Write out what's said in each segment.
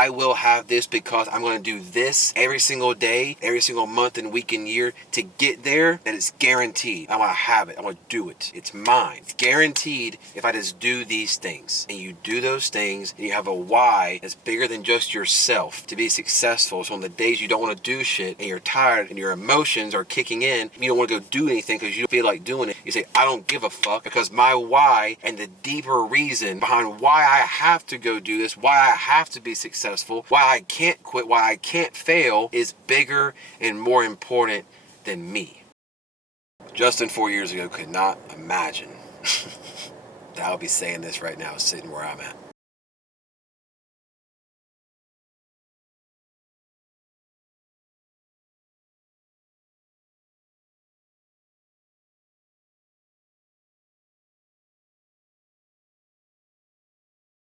I will have this because I'm going to do this every single day, every single month and week and year to get there, that it's guaranteed. I'm going to have it. I'm going to do it. It's mine. It's guaranteed if I just do these things. And you do those things and you have a why that's bigger than just yourself to be successful. So on the days you don't want to do shit and you're tired and your emotions are kicking in, you don't want to go do anything because you don't feel like doing it. You say, I don't give a fuck, because my why and the deeper reason behind why I have to go do this, why I have to be successful, why I can't quit, why I can't fail is bigger and more important than me. Justin 4 years ago could not imagine that I'll be saying this right now, sitting where I'm at.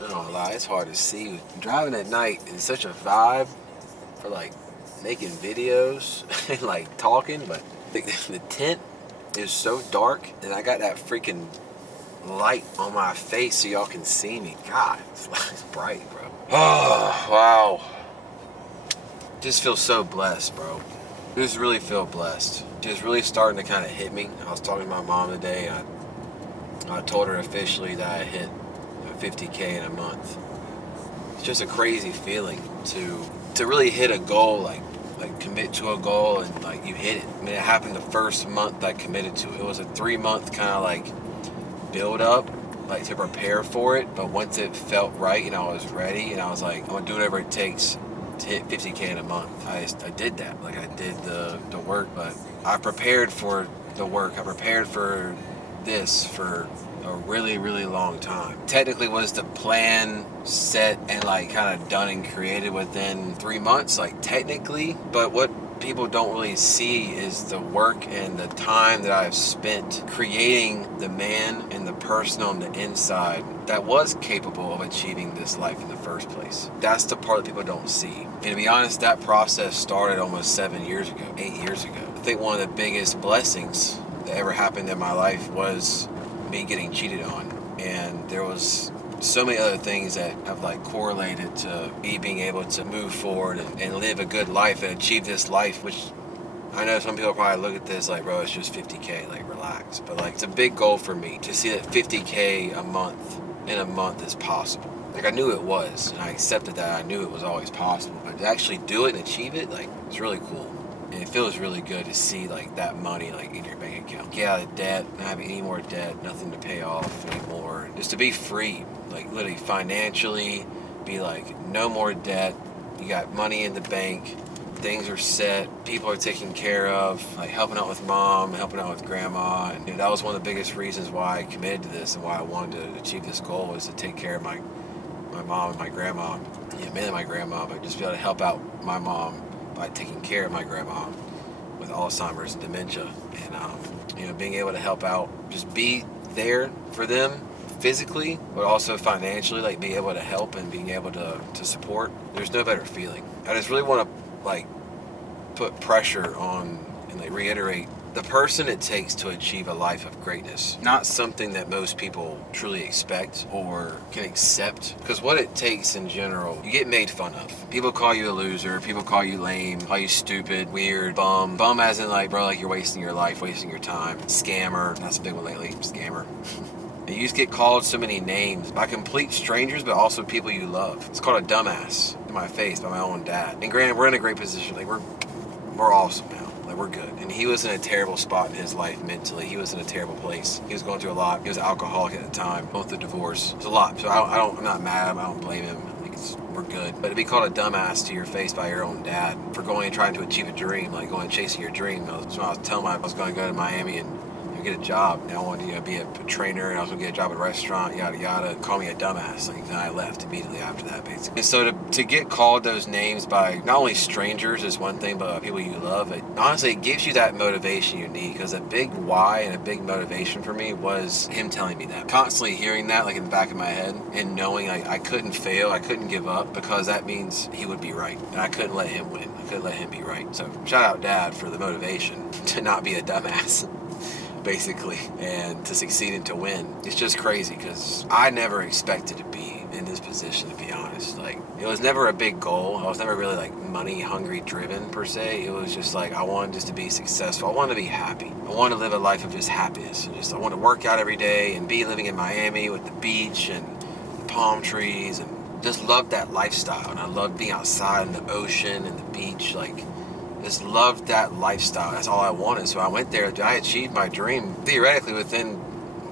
I don't lie, it's hard to see. Driving at night is such a vibe for like making videos and like talking, but the tent is so dark and I got that freaking light on my face so y'all can see me. God, it's bright, bro. Oh, wow. Just feel so blessed, bro. Just really feel blessed. Just really starting to kind of hit me. I was talking to my mom today and I told her officially that I hit 50K in a month. It's just a crazy feeling to really hit a goal, like commit to a goal and like you hit it. I mean, it happened the first month I committed to it. It was a 3-month kind of like build up, like to prepare for it. But once it felt right and I was ready and I was like, I'm gonna do whatever it takes to hit 50K in a month. I did that. Like I did the work, but I prepared for the work. I prepared for this for a really, really long time. Technically was the plan set and like kind of done and created within 3 months, like technically, but what people don't really see is the work and the time that I've spent creating the man and the person on the inside that was capable of achieving this life in the first place. That's the part that people don't see. And to be honest, that process started almost 7 years ago, 8 years ago. I think one of the biggest blessings that ever happened in my life was me getting cheated on, and there was so many other things that have like correlated to me being able to move forward and live a good life and achieve this life, which I know some people probably look at this like, bro, it's just 50K, like relax, but like it's a big goal for me to see that 50K in a month is possible. Like I knew it was, and I accepted that. I knew it was always possible, but to actually do it and achieve it, like it's really cool. And it feels really good to see like that money like in your bank account. Get out of debt, not having any more debt, nothing to pay off anymore. Just to be free, like literally financially, be like no more debt. You got money in the bank, things are set, people are taken care of, like helping out with mom, helping out with grandma. And that was one of the biggest reasons why I committed to this and why I wanted to achieve this goal, was to take care of my mom and my grandma. Yeah, mainly my grandma, but just be able to help out my mom by taking care of my grandma with Alzheimer's and dementia, and being able to help out, just be there for them physically, but also financially, like being able to help and being able to support. There's no better feeling. I just really want to like put pressure on and like reiterate the person it takes to achieve a life of greatness. Not something that most people truly expect or can accept, because what it takes in general, you get made fun of. People call you a loser, people call you lame, call you stupid, weird, bum. Bum as in like, bro, like you're wasting your life, wasting your time. Scammer, that's a big one lately, scammer. And you just get called so many names by complete strangers, but also people you love. It's called a dumbass in my face by my own dad. And granted, we're in a great position. Like we're awesome now. Like we're good. And he was in a terrible spot in his life mentally. He was in a terrible place. He was going through a lot. He was an alcoholic at the time, going through divorce. It was a lot. So I'm not mad at him. I don't blame him. We're good. But to be called a dumbass to your face by your own dad for going and trying to achieve a dream, like going and chasing your dream. So I was telling him I was going to go to Miami and get a job, and I wanted to be a trainer, and I was going to get a job at a restaurant, yada yada. Call me a dumbass. Like, then I left immediately after that, basically. And so to get called those names by not only strangers is one thing, but people you love, honestly, it gives you that motivation you need, because a big why and a big motivation for me was him telling me that. Constantly hearing that, like in the back of my head, and knowing like I couldn't fail, I couldn't give up, because that means he would be right, and I couldn't let him win. I couldn't let him be right. So shout out Dad for the motivation to not be a dumbass. Basically, and to succeed and to win. It's just crazy, because I never expected to be in this position, to be honest. Like, it was never a big goal. I was never really like money hungry driven per se. It was just like I wanted just to be successful. I wanted to be happy. I wanted to live a life of just happiness. I wanted to work out every day and be living in Miami with the beach and the palm trees, and just loved that lifestyle. And I loved being outside in the ocean and the beach. Like, just loved that lifestyle. That's all I wanted. So I went there. I achieved my dream theoretically within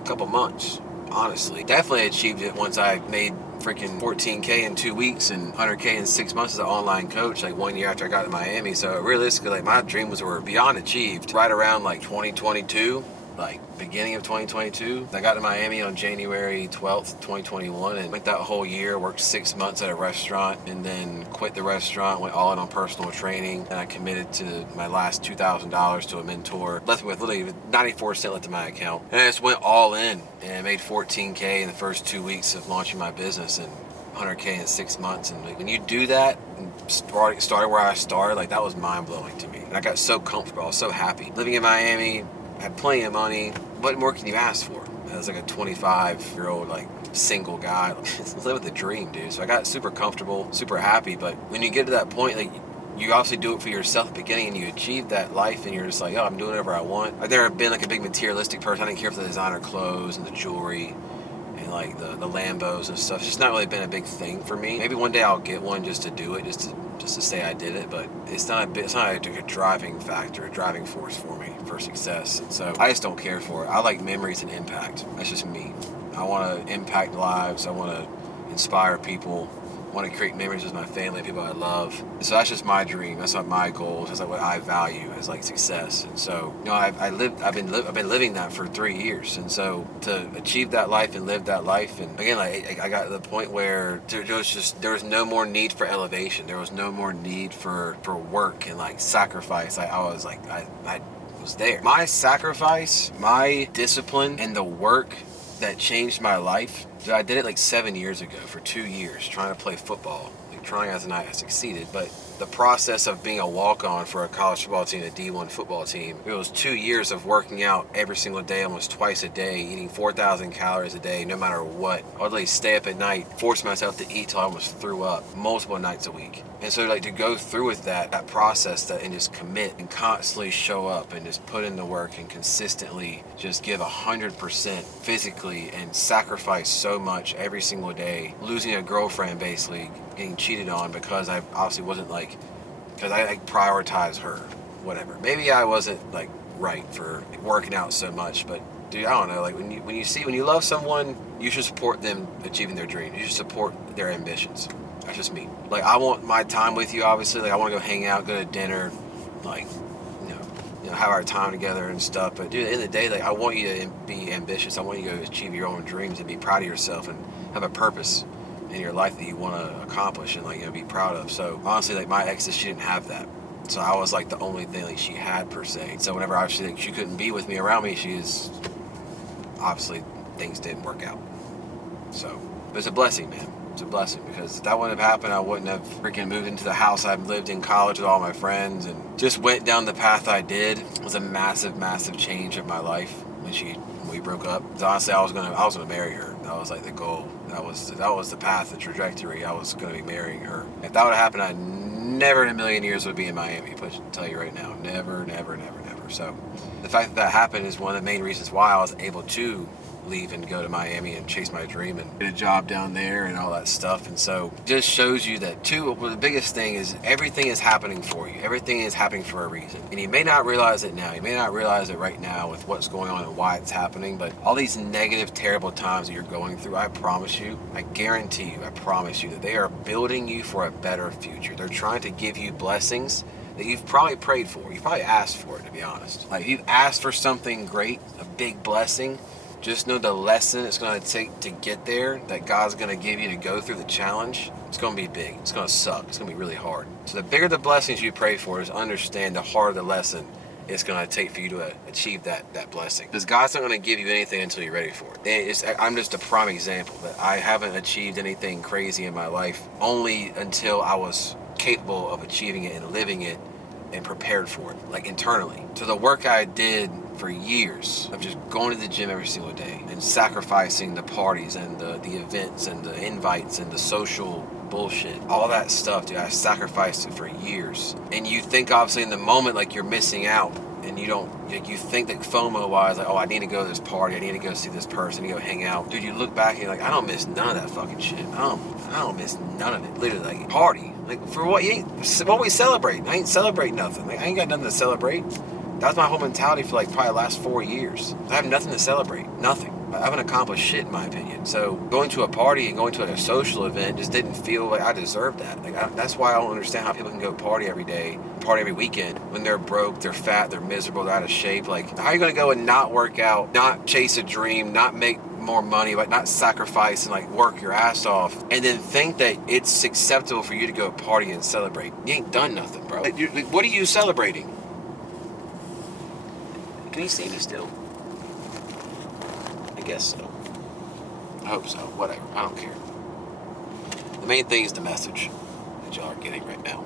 a couple months. Honestly, definitely achieved it once I made freaking 14K in 2 weeks and 100K in 6 months as an online coach, like 1 year after I got to Miami. So realistically, like, my dreams were beyond achieved right around like 2022, like beginning of 2022. I got to Miami on January 12th, 2021, and went that whole year, worked 6 months at a restaurant, and then quit the restaurant, went all in on personal training, and I committed to my last $2,000 to a mentor, left me with literally 94 cents left in my account, and I just went all in and made 14K in the first 2 weeks of launching my business, and 100K in 6 months. And like, when you do that and started where I started, like, that was mind-blowing to me. And I got so comfortable. I was so happy living in Miami. Had plenty of money. What more can you ask for? I was like a 25-year-old like single guy. Living the dream, dude. So I got super comfortable, super happy. But when you get to that point, like, you obviously do it for yourself at the beginning, and you achieve that life, and you're just like, oh, I'm doing whatever I want. I've never been like a big materialistic person. I didn't care for the designer clothes and the jewelry and like the Lambos and stuff. It's just not really been a big thing for me. Maybe one day I'll get one just to do it, just to say I did it, but it's not a driving factor, a driving force for me for success. And so I just don't care for it. I like memories and impact. That's just me. I want to impact lives. I want to inspire people. I want to create memories with my family, people I love. So that's just my dream. That's not my goals. That's like what I value as like success. And so, you know, I've been living that for 3 years. And so to achieve that life and live that life, and again, like, I got to the point where there was no more need for elevation. There was no more need for work and like sacrifice. I was there. My sacrifice, my discipline, and the work that changed my life. I did it like 7 years ago for 2 years, trying to play football. Like, trying as an I succeeded, but the process of being a walk-on for a college football team, a D1 football team, it was 2 years of working out every single day, almost twice a day, eating 4,000 calories a day, no matter what. I would like stay up at night, force myself to eat till I almost threw up, multiple nights a week. And so, like, to go through with that process, and just commit and constantly show up and just put in the work and consistently just give 100% physically and sacrifice so much every single day, losing a girlfriend, basically getting cheated on because I obviously wasn't like, because I like prioritize her, whatever. Maybe I wasn't like right for working out so much, but dude, I don't know. Like, when you love someone, you should support them achieving their dreams. You should support their ambitions. That's just me. Like, I want my time with you, obviously. Like, I want to go hang out, go to dinner, like, you know, have our time together and stuff. But dude, at the end of the day, like, I want you to be ambitious. I want you to go achieve your own dreams and be proud of yourself and have a purpose in your life that you want to accomplish and, like, you know, be proud of. So honestly, like, my ex, she didn't have that. So I was like the only thing like she had per se. So whenever obviously like, she couldn't be with me around me, obviously things didn't work out. So, but it's a blessing, man. It's a blessing, because if that wouldn't have happened, I wouldn't have freaking moved into the house I've lived in college with all my friends, and just went down the path I did. It was a massive, massive change of my life when we broke up. Because honestly, I was gonna marry her. That was like the goal. That was the path, the trajectory. I was gonna be marrying her. If that would have happened, I never in a million years would be in Miami. But I'll tell you right now, never, never, never, never. So the fact that happened is one of the main reasons why I was able to leave and go to Miami and chase my dream and get a job down there and all that stuff. And so it just shows you that the biggest thing is everything is happening for you. Everything is happening for a reason. And you may not realize it now. You may not realize it right now with what's going on and why it's happening, but all these negative, terrible times that you're going through, I promise you, I guarantee you, I promise you that they are building you for a better future. They're trying to give you blessings that you've probably prayed for. You've probably asked for it, to be honest. Like, if you've asked for something great, a big blessing, just know the lesson it's going to take to get there, that God's going to give you to go through the challenge, it's going to be big. It's going to suck. It's going to be really hard. So the bigger the blessings you pray for, is understand the harder the lesson it's going to take for you to achieve that blessing. Because God's not going to give you anything until you're ready for it. I'm just a prime example that I haven't achieved anything crazy in my life only until I was capable of achieving it and living it and prepared for it, like internally. So the work I did for years of just going to the gym every single day and sacrificing the parties and the events and the invites and the social bullshit. All that stuff, dude, I sacrificed it for years. And you think obviously in the moment like you're missing out. And you don't, like, you think that FOMO wise, like, oh, I need to go to this party, I need to go see this person, I need to go hang out. Dude, you look back and you're like, I don't miss none of that fucking shit. I don't miss none of it. Literally, like, party. Like, for what what we celebrate? I ain't celebrate nothing. Like, I ain't got nothing to celebrate. That was my whole mentality for like probably the last 4 years. I have nothing to celebrate. Nothing. I haven't accomplished shit in my opinion. So going to a party and going to like a social event just didn't feel like I deserved that. Like that's why I don't understand how people can go party every day, party every weekend when they're broke, they're fat, they're miserable, they're out of shape. Like how are you going to go and not work out, not chase a dream, not make more money, but not sacrifice and like work your ass off, and then think that it's acceptable for you to go party and celebrate? You ain't done nothing, bro. Like, what are you celebrating? Can you see me still? I guess so. I hope so. Whatever. I don't care. The main thing is the message that y'all are getting right now.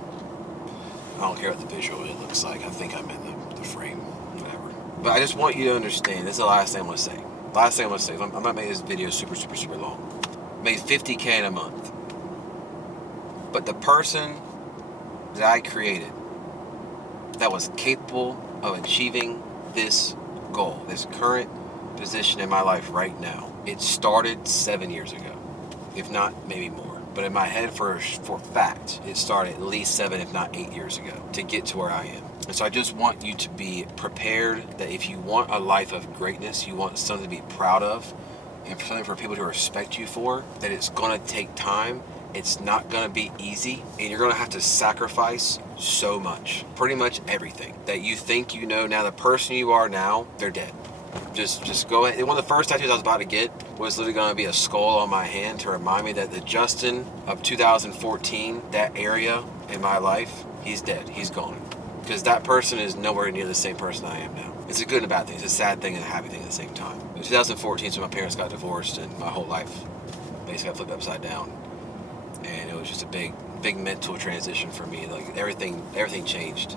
I don't care what the visual it looks like. I think I'm in the frame. Whatever. But I just want you to understand. This is the last thing I'm going to say. Last thing I'm going to say. I'm not making this video super, super, super long. I made $50K in a month. But the person that I created that was capable of achieving this goal, this current position in my life right now, it started 7 years ago, if not maybe more. But in my head, for fact, it started at least 7, if not 8 years ago to get to where I am. And so I just want you to be prepared that if you want a life of greatness, you want something to be proud of, and something for people to respect you for, that it's going to take time. It's not going to be easy, and you're going to have to sacrifice so much, pretty much everything that you think you know now. The person you are now, they're dead. Just go ahead. One of the first tattoos I was about to get was literally going to be a skull on my hand to remind me that the Justin of 2014, that area in my life, he's dead. He's gone. Because that person is nowhere near the same person I am now. It's a good and a bad thing. It's a sad thing and a happy thing at the same time. In 2014, so my parents got divorced, and my whole life basically got flipped upside down. And it was just a big mental transition for me. Like everything changed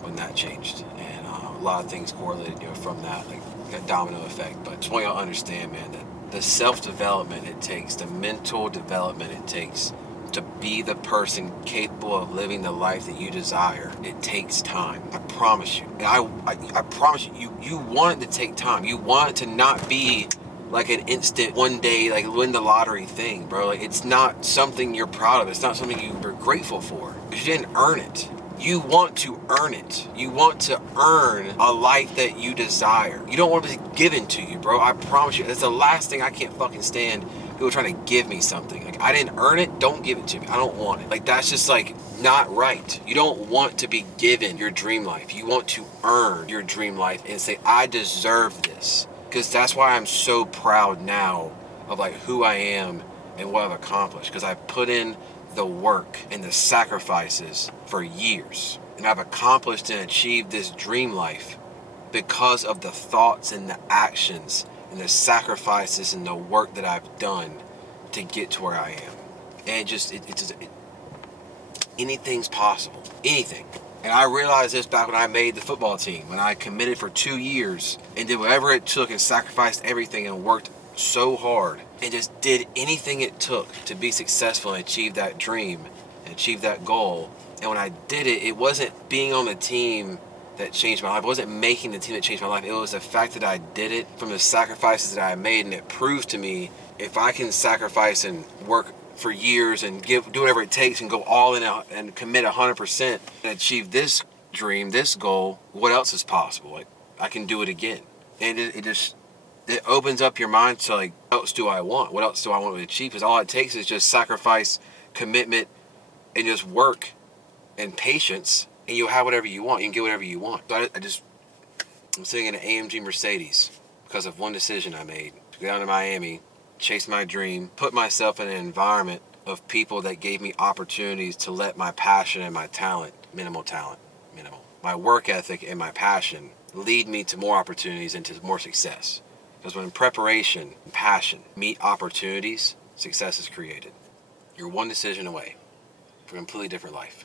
when that changed, and a lot of things correlated, from that, like that domino effect. But just want y'all to understand, man, that the self-development it takes, the mental development it takes to be the person capable of living the life that you desire, it takes time. I promise you. And I promise you, you want it to take time. You want it to not be like an instant, one day, like win the lottery thing, bro. Like it's not something you're proud of. It's not something you're grateful for. Because you didn't earn it. You want to earn it. You want to earn a life that you desire. You don't want it to be given to you, bro. I promise you. That's the last thing I can't fucking stand. People trying to give me something. Like, I didn't earn it, don't give it to me. I don't want it. Like, that's just like not right. You don't want to be given your dream life. You want to earn your dream life and say, I deserve this. Because that's why I'm so proud now of like who I am and what I've accomplished. Because I put in the work and the sacrifices for years. And I've accomplished and achieved this dream life because of the thoughts and the actions and the sacrifices and the work that I've done to get to where I am. And anything's possible. Anything. And I realized this back when I made the football team, when I committed for 2 years and did whatever it took and sacrificed everything and worked so hard and just did anything it took to be successful and achieve that dream and achieve that goal. And when I did it, it wasn't being on the team that changed my life. It wasn't making the team that changed my life. It was the fact that I did it from the sacrifices that I made, and it proved to me if I can sacrifice and work for years and do whatever it takes and go all in and commit 100% and achieve this dream, this goal, what else is possible? Like, I can do it again. And it opens up your mind to like, what else do I want? What else do I want to achieve? Because all it takes is just sacrifice, commitment, and just work and patience, and you'll have whatever you want. You can get whatever you want. So I'm sitting in an AMG Mercedes because of one decision I made. To go down to Miami, chase my dream, put myself in an environment of people that gave me opportunities to let my passion and my talent, minimal, my work ethic and my passion lead me to more opportunities and to more success. Because when preparation and passion meet opportunities, success is created. You're one decision away from a completely different life.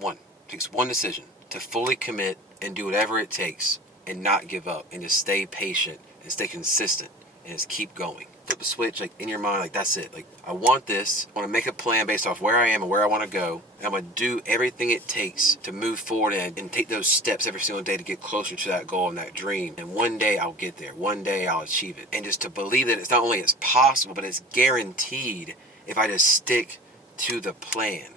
One. It takes one decision to fully commit and do whatever it takes and not give up and just stay patient and stay consistent and just keep going. Flip a switch like in your mind, like that's it. Like I want this. I want to make a plan based off where I am and where I want to go. And I'm going to do everything it takes to move forward and take those steps every single day to get closer to that goal and that dream. And one day I'll get there. One day I'll achieve it. And just to believe that it's not only it's possible, but it's guaranteed if I just stick to the plan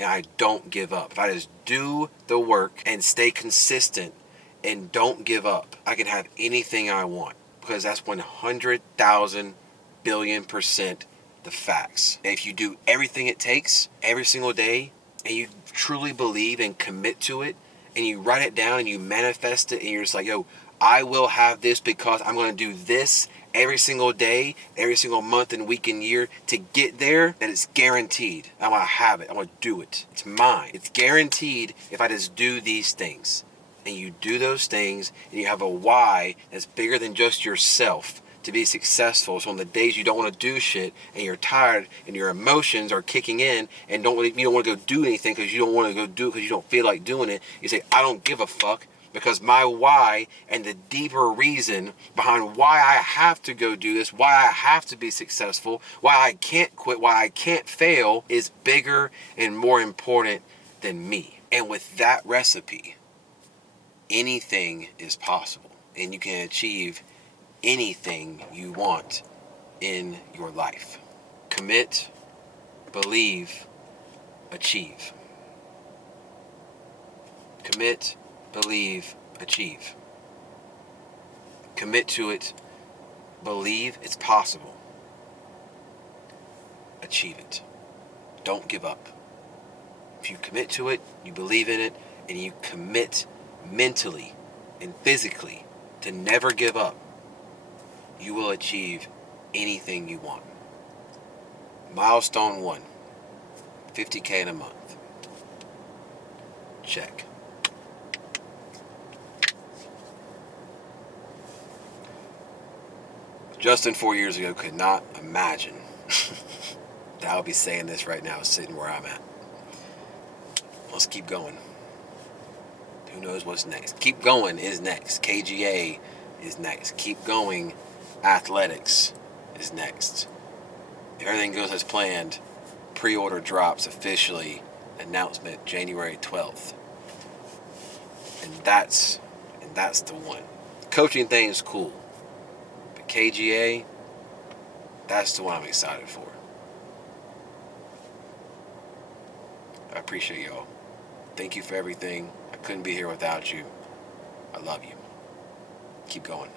and I don't give up. If I just do the work and stay consistent and don't give up, I can have anything I want, because that's 100,000 billion% the facts. And if you do everything it takes every single day and you truly believe and commit to it and you write it down and you manifest it and you're just like, yo, I will have this because I'm going to do this every single day, every single month and week and year to get there, that it's guaranteed. I'm going to have it. I'm going to do it. It's mine. It's guaranteed if I just do these things. And you do those things and you have a why that's bigger than just yourself to be successful. So on the days you don't want to do shit and you're tired and your emotions are kicking in and you don't want to go do anything because you don't want to go do it because you don't feel like doing it, you say, I don't give a fuck, because my why and the deeper reason behind why I have to go do this, why I have to be successful, why I can't quit, why I can't fail is bigger and more important than me. And with that recipe, anything is possible and you can achieve anything you want in your life. Commit, believe, achieve. Commit, believe, achieve. Commit to it, believe it's possible, achieve it. Don't give up. If you commit to it, you believe in it, and you commit mentally and physically to never give up, you will achieve anything you want. Milestone 1, $50K in a month. Check. Justin 4 years ago could not imagine that I would be saying this right now, sitting where I'm at. Let's keep going. Who knows what's next? Keep going is next. KGA is next. Keep going. Athletics is next. If everything goes as planned, pre-order drops officially. Announcement January 12th. And that's the one. Coaching thing is cool. But KGA, that's the one I'm excited for. I appreciate y'all. Thank you for everything. I couldn't be here without you. I love you. Keep going.